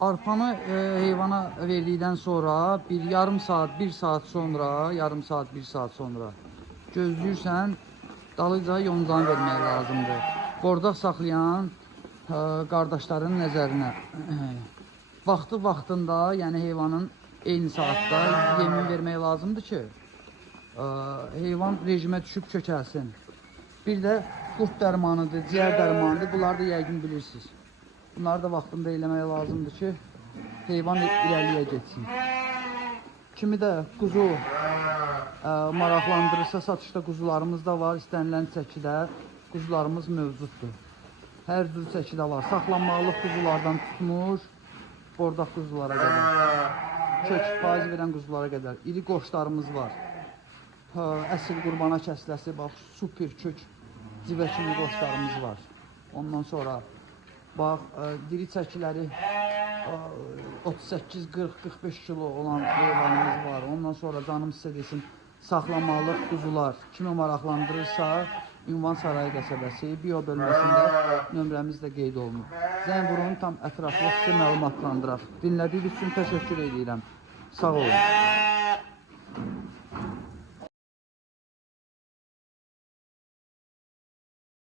Arpanı heyvana verdikdən sonra bir yarım saat, 1 saat sonra, yarım saat, 1 saat sonra gözləyirsən, dalıca yoncan vermək lazımdır. Bordaq saxlayan qardaşların nəzərinə vaxtında, yəni heyvanın eyni saatda yemin vermək lazımdır ki, heyvan rejimə düşüb kökəlsin. Bir də qurd dərmanıdır, ciyər dərmanıdır, bunları da yəqin bilirsiniz. Bunları da vaxtında eləmək lazımdır ki, heyvan irəliyə getsin. Kimi də quzu maraqlandırırsa, satışda quzularımız da var, istənilən çəkidə quzularımız mövcuddur. Hər cür çəkidə var, saxlanmaqlıq quzulardan tutmuş, bordaq quzulara qədər, kök faiz verən quzulara qədər, iri qoçlarımız var. Əsl qurbana kəsiləsi, bax, super kök, civə kimi qoçlarımız var. Ondan sonra bax, diri çəkiləri 38, 40, 45 kilo olan heyvanımız var. Ondan sonra canım sizə desin, saxlamalıq quzular kimi maraqlandırırsa, Ünvan Sarayı qəsəbəsi, bio bölməsində nömrəmiz də qeyd olunub. Zəng vurun, tam ətraflı sizə məlumatlandıraq. Dinlədiyiniz üçün təşəkkür edirəm. Sağ olun.